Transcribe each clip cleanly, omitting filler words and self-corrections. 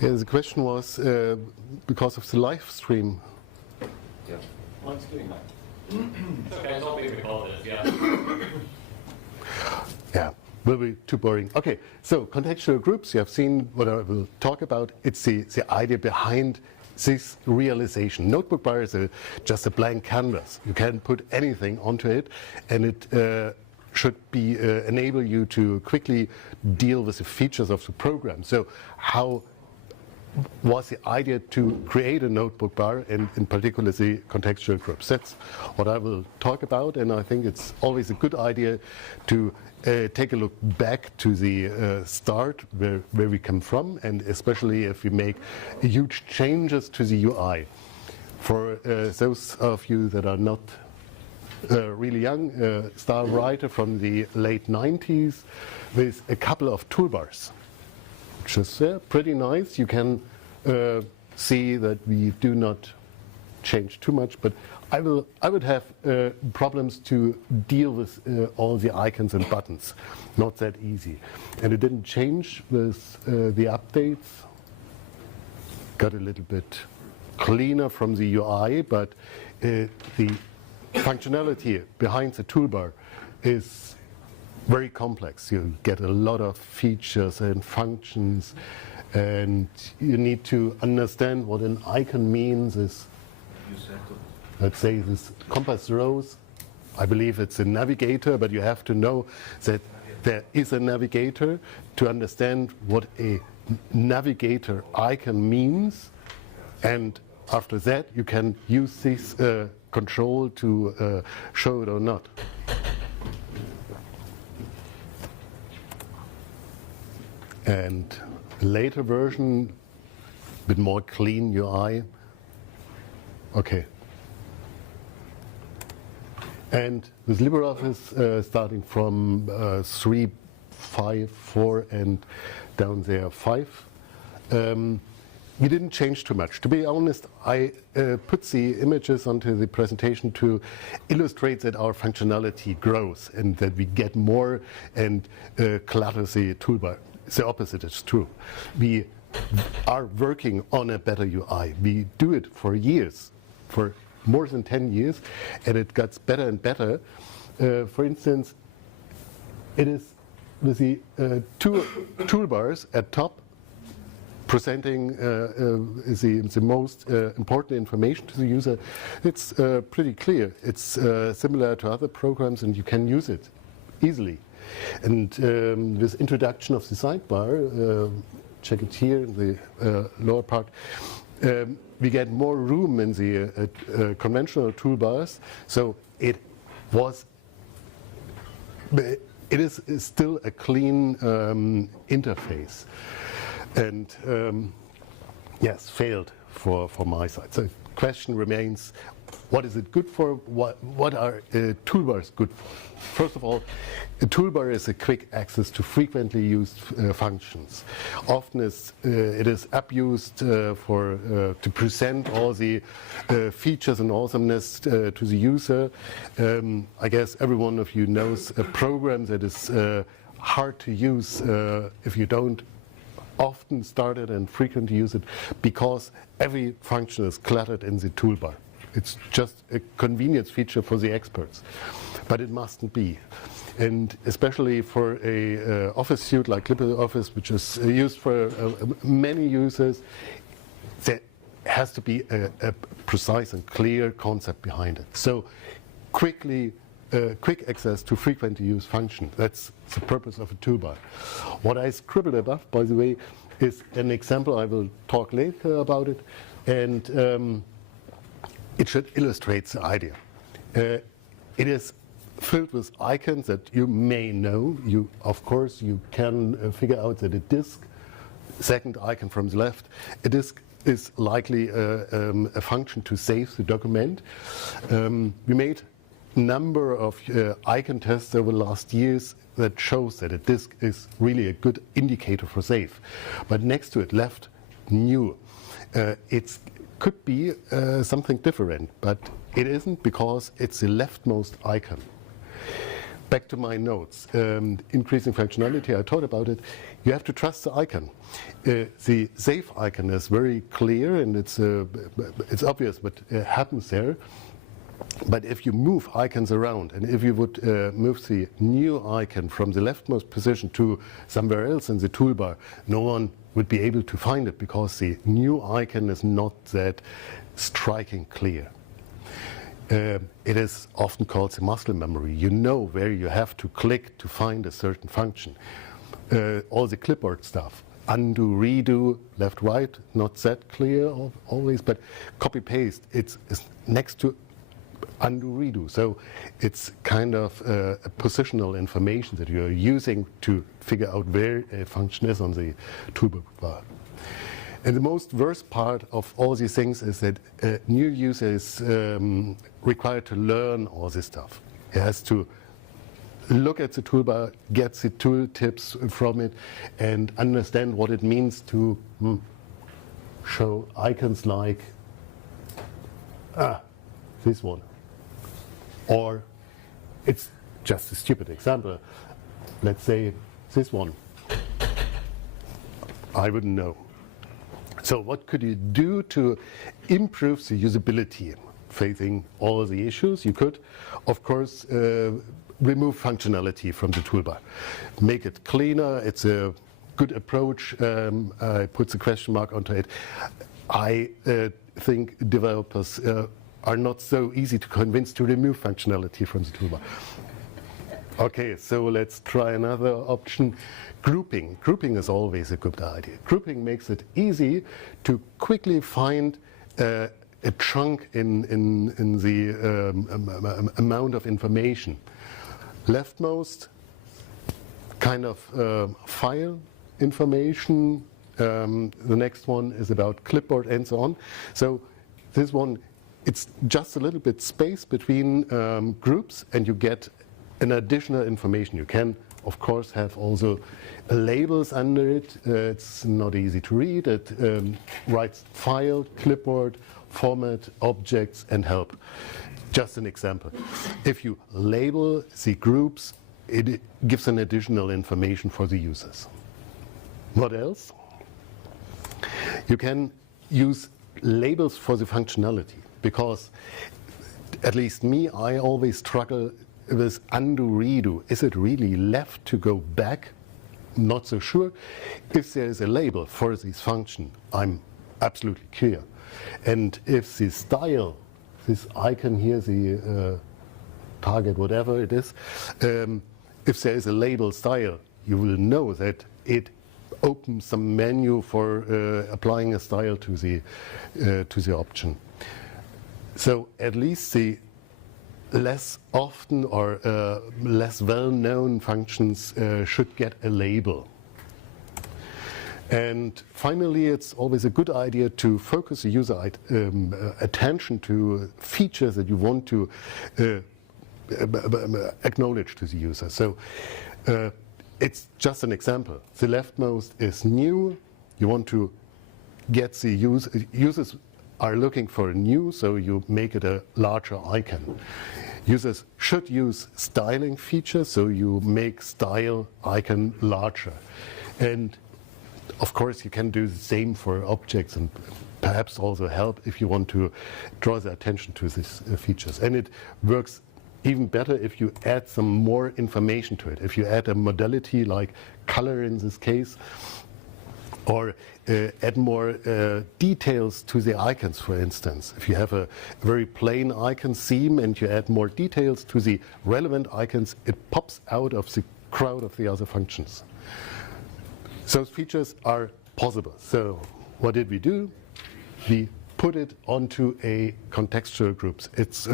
The question was because of the live stream. Yeah. Well, it's doing that. Okay, it's not being recorded, yeah. Yeah, will be too boring. Okay, so contextual groups, you have seen what I will talk about. It's the idea behind this realization. Notebookbar is just a blank canvas. You can put anything onto it, and it should be enable you to quickly deal with the features of the program. So how was the idea to create a notebook bar, and in particular the contextual groups? That's what I will talk about, and I think it's always a good idea to take a look back to the start where we come from, and especially if we make huge changes to the UI. For those of you that are not really young, Star writer from the late 90s with a couple of toolbars, which is pretty nice. You can see that we do not change too much, but I would have problems to deal with all the icons and buttons. Not that easy. And it didn't change with the updates. Got a little bit cleaner from the UI, but the functionality behind the toolbar is very complex. You get a lot of features and functions, and you need to understand what an icon means. Is, let's say, this compass rose. I believe it's a navigator, but you have to know that there is a navigator to understand what a navigator icon means, and after that you can use this control to show it or not. And later version, a bit more clean UI. Okay. And with LibreOffice, starting from 3.5.4 and down there 5, we didn't change too much. To be honest, I put the images onto the presentation to illustrate that our functionality grows and that we get more and clutter the toolbar. The opposite is true. We are working on a better UI. We do it for years, for more than 10 years, and it gets better and better. For instance, it is with the two toolbars at top presenting the most important information to the user. It's pretty clear. It's similar to other programs, and you can use it easily. And with introduction of the sidebar, check it here in the lower part, we get more room in the conventional toolbars. So it is still a clean interface. And yes, failed for my side. So the question remains, what is it good for? What are toolbars good for? First of all, a toolbar is a quick access to frequently used functions. Often it is abused to present all the features and awesomeness to the user. I guess every one of you knows a program that is hard to use if you don't often start it and frequently use it, because every function is cluttered in the toolbar. It's just a convenience feature for the experts, but it mustn't be. And especially for a office suite like LibreOffice, which is used for many users, there has to be a precise and clear concept behind it. So quick access to frequently used functions. That's the purpose of a toolbar. What I scribbled above, by the way, is an example. I will talk later about it, and it should illustrate the idea. It is filled with icons that you may know. Of course, you can figure out that a disk, second icon from the left, a disk is likely a function to save the document. We made number of icon tests over the last years that shows that a disk is really a good indicator for save. But next to it, left, new. It could be something different, but it isn't, because it's the leftmost icon. back to my notes. Increasing functionality, I talked about it. You have to trust the icon. The save icon is very clear, and it's obvious what happens there. But if you move icons around, and if you would move the new icon from the leftmost position to somewhere else in the toolbar, no one would be able to find it because the new icon is not that striking clear. It is often called the muscle memory. You know where you have to click to find a certain function. All the clipboard stuff, undo, redo, left, right, not that clear always, but copy paste, it's next to undo, redo. So it's kind of a positional information that you're using to figure out where a function is on the toolbar. And the most worst part of all these things is that a new user is required to learn all this stuff. He has to look at the toolbar, get the tool tips from it, and understand what it means to show icons like this one. Or it's just a stupid example. Let's say this one. I wouldn't know. So what could you do to improve the usability facing all the issues? You could, of course, remove functionality from the toolbar. Make it cleaner. It's a good approach. I put the question mark onto it. I think developers are not so easy to convince to remove functionality from the toolbar. Okay, so let's try another option. Grouping. Grouping is always a good idea. Grouping makes it easy to quickly find a chunk in the amount of information. Leftmost, kind of file information. The next one is about clipboard and so on. So this one, it's just a little bit space between groups, and you get an additional information. You can, of course, have also labels under it. It's not easy to read. It writes file, clipboard, format, objects, and help. Just an example. If you label the groups, it gives an additional information for the users. What else? You can use labels for the functionality, because at least me, I always struggle with undo, redo. Is it really left to go back? Not so sure. If there is a label for this function, I'm absolutely clear. And if the style, this icon here, the target, whatever it is, if there is a label style, you will know that it opens some menu for applying a style to the option. So at least the less often or less well-known functions should get a label. And finally, it's always a good idea to focus the user attention to features that you want to acknowledge to the user. So it's just an example. The leftmost is new. You want to get the users are looking for a new, so you make it a larger icon. Users should use styling features, so you make style icon larger. And of course, you can do the same for objects, and perhaps also help if you want to draw the attention to these features. And it works even better if you add some more information to it. If you add a modality like color in this case, or add more details to the icons, for instance. If you have a very plain icon theme and you add more details to the relevant icons, it pops out of the crowd of the other functions. Those features are possible. So what did we do? We put it onto a contextual groups. It's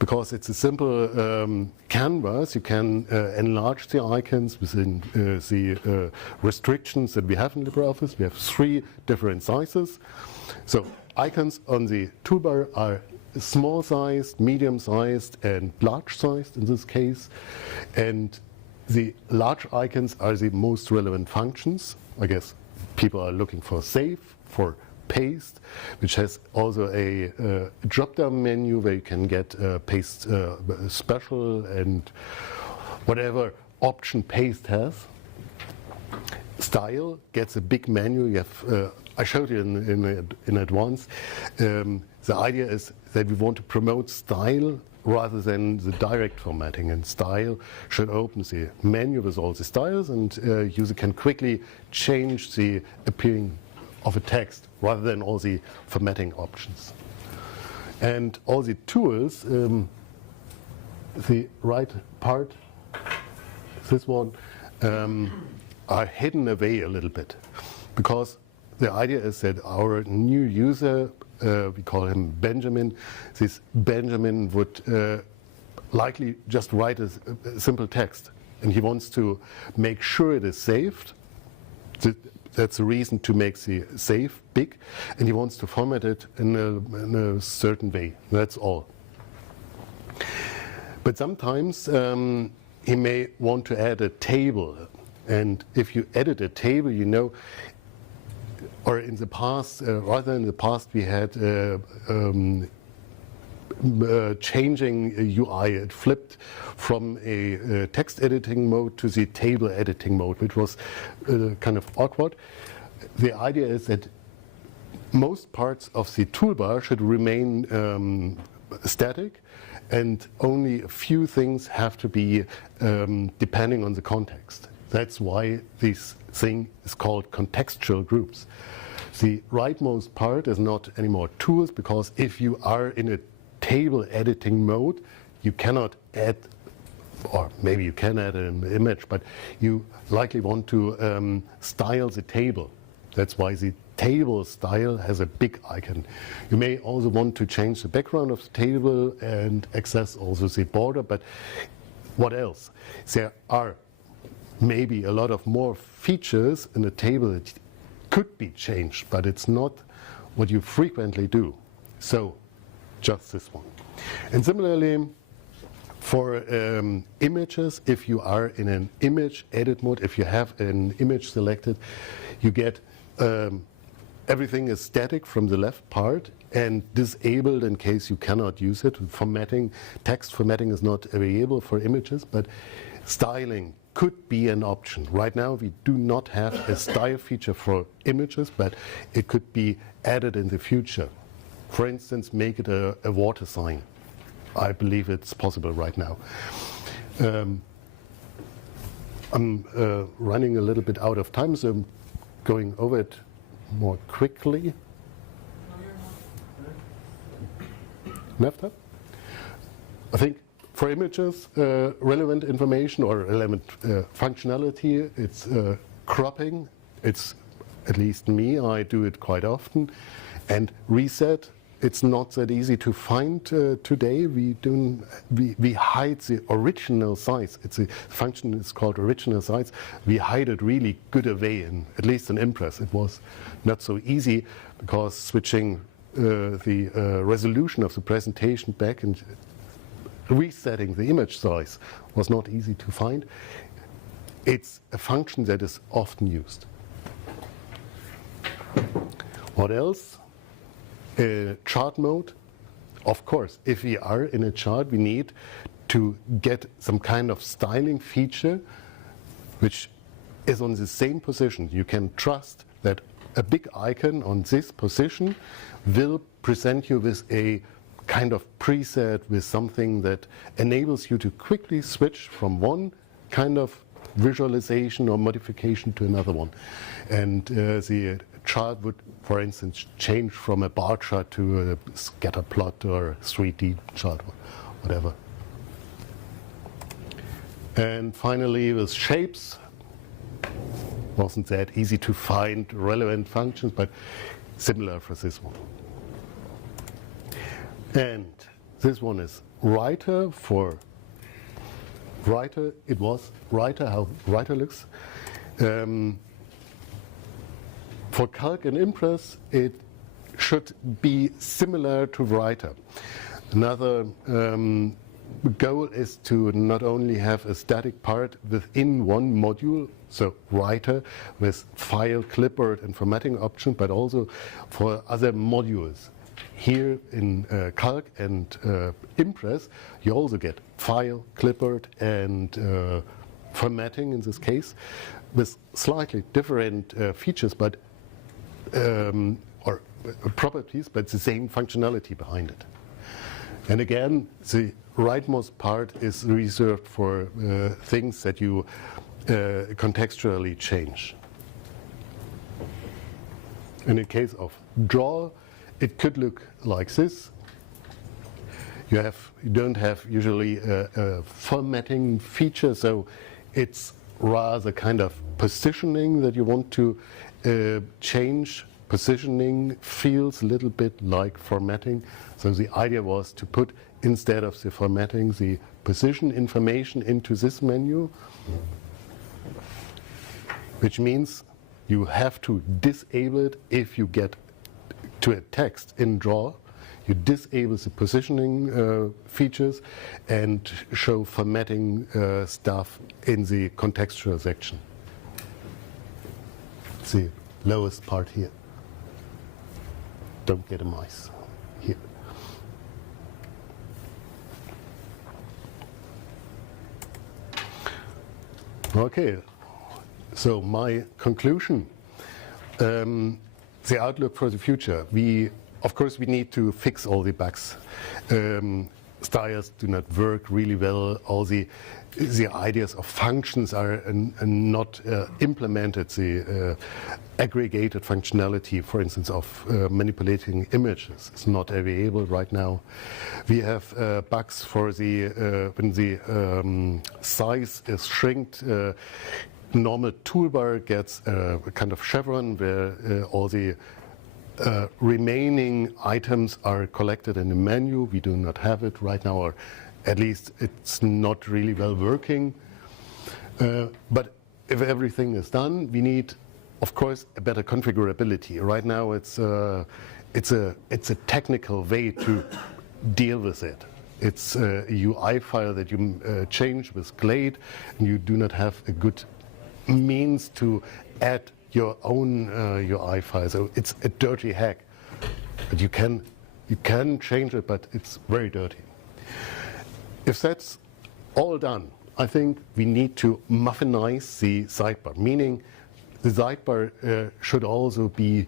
because it's a simple canvas. You can enlarge the icons within the restrictions that we have in LibreOffice. We have 3 different sizes. So icons on the toolbar are small-sized, medium-sized, and large-sized in this case. And the large icons are the most relevant functions. I guess people are looking for save, for paste, which has also a drop-down menu where you can get paste special and whatever option paste has. Style gets a big menu. You have, I showed you in advance. The idea is that we want to promote style rather than the direct formatting, and style should open the menu with all the styles, and user can quickly change the appearing of a text rather than all the formatting options. And all the tools, the right part, this one, are hidden away a little bit, because the idea is that our new user, we call him Benjamin, this Benjamin would likely just write a simple text, and he wants to make sure it is saved. That's the reason to make the save big, and he wants to format it in a certain way. That's all. But sometimes he may want to add a table, and if you edit a table, you know, or in the past, rather in the past, we had changing a UI. It flipped from a text editing mode to the table editing mode, which was kind of awkward. The idea is that most parts of the toolbar should remain static, and only a few things have to be depending on the context. That's why this thing is called contextual groups. The rightmost part is not anymore tools, because if you are in a table editing mode, you cannot add, or maybe you can add an image, but you likely want to style the table. That's why the table style has a big icon. You may also want to change the background of the table and access also the border, but what else? There are maybe a lot of more features in a table that could be changed, but it's not what you frequently do. So just this one. And similarly, for images, if you are in an image edit mode, if you have an image selected, you get everything is static from the left part and disabled in case you cannot use it. Formatting, text formatting is not available for images, but styling could be an option. Right now we do not have a style feature for images, but it could be added in the future. For instance, make it a water sign. I believe it's possible right now. I'm running a little bit out of time, so I'm going over it more quickly. Enough time? I think for images, relevant information or relevant functionality, it's cropping. It's, at least me, I do it quite often. And reset, it's not that easy to find today. We hide the original size. It's a function, it's called original size. We hide it really good away, at least in Impress. It was not so easy, because switching the resolution of the presentation back and resetting the image size was not easy to find. It's a function that is often used. What else? Chart mode. Of course, if we are in a chart, we need to get some kind of styling feature which is on the same position. You can trust that a big icon on this position will present you with a kind of preset, with something that enables you to quickly switch from one kind of visualization or modification to another one. And the chart would, for instance, change from a bar chart to a scatter plot or a 3D chart, or whatever. And finally, with shapes, wasn't that easy to find relevant functions, but similar for this one. And this one is writer. For writer, it was writer, how writer looks. For Calc and Impress, it should be similar to writer. Another goal is to not only have a static part within one module, so writer with file, clipboard and formatting option, but also for other modules. here in Calc and Impress, you also get file, clipboard, and formatting in this case, with slightly different features, but or properties, but the same functionality behind it. And again, the rightmost part is reserved for things that you contextually change. In the case of draw, it could look like this. You don't have usually a formatting feature, so it's rather kind of positioning that you want to change. Positioning feels a little bit like formatting. So the idea was to put, instead of the formatting, the position information into this menu, which means you have to disable it if you get to a text in draw. You disable the positioning features and show formatting stuff in the contextual section. It's the lowest part here. Don't get a mice here. Okay, so my conclusion, the outlook for the future. Of course, we need to fix all the bugs. Styles do not work really well. All the ideas of functions are not implemented. The aggregated functionality, for instance, of manipulating images is not available right now. We have bugs for the when the size is shrinked. Normal toolbar gets a kind of chevron where all the remaining items are collected in the menu. We do not have it right now, or at least it's not really well working. But if everything is done, we need, of course, a better configurability. Right now, it's a technical way to deal with it. It's a UI file that you change with Glade, and you do not have a good means to add your own UI file. So it's a dirty hack. But you can change it, but it's very dirty. If that's all done, I think we need to muffinize the sidebar, meaning the sidebar should also be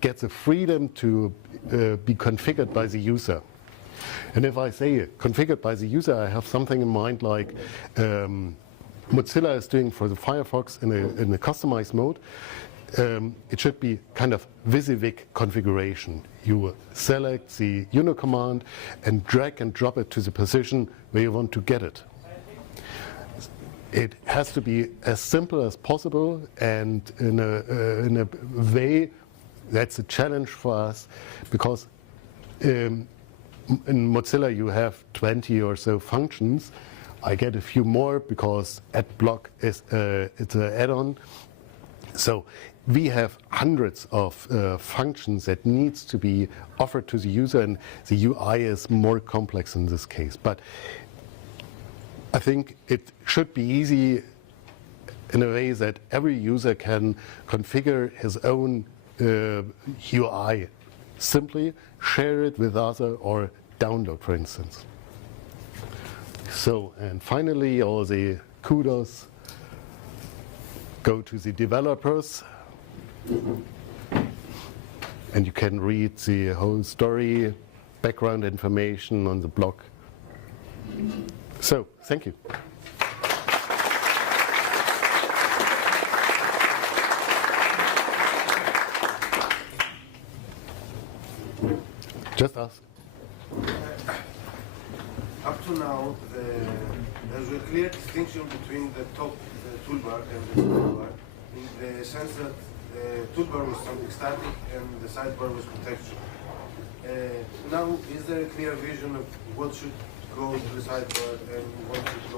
get the freedom to be configured by the user. And if I say configured by the user, I have something in mind like Mozilla is doing for the Firefox in a customized mode. It should be kind of WYSIWYG configuration. You select the uno command and drag and drop it to the position where you want to get it. It has to be as simple as possible, and in a way that's a challenge for us, because in Mozilla you have 20 or so functions. I get a few more because AdBlock is it's an add-on. So we have hundreds of functions that needs to be offered to the user, and the UI is more complex in this case. But I think it should be easy in a way that every user can configure his own UI. Simply share it with others or download, for instance. So, and finally, all the kudos go to the developers. And you can read the whole story, background information on the blog. So, thank you. Just ask. Up to now, there's a clear distinction between the top toolbar and the toolbar, in the sense that the toolbar was something static and the sidebar was contextual. Now, is there a clear vision of what should go to the sidebar and what should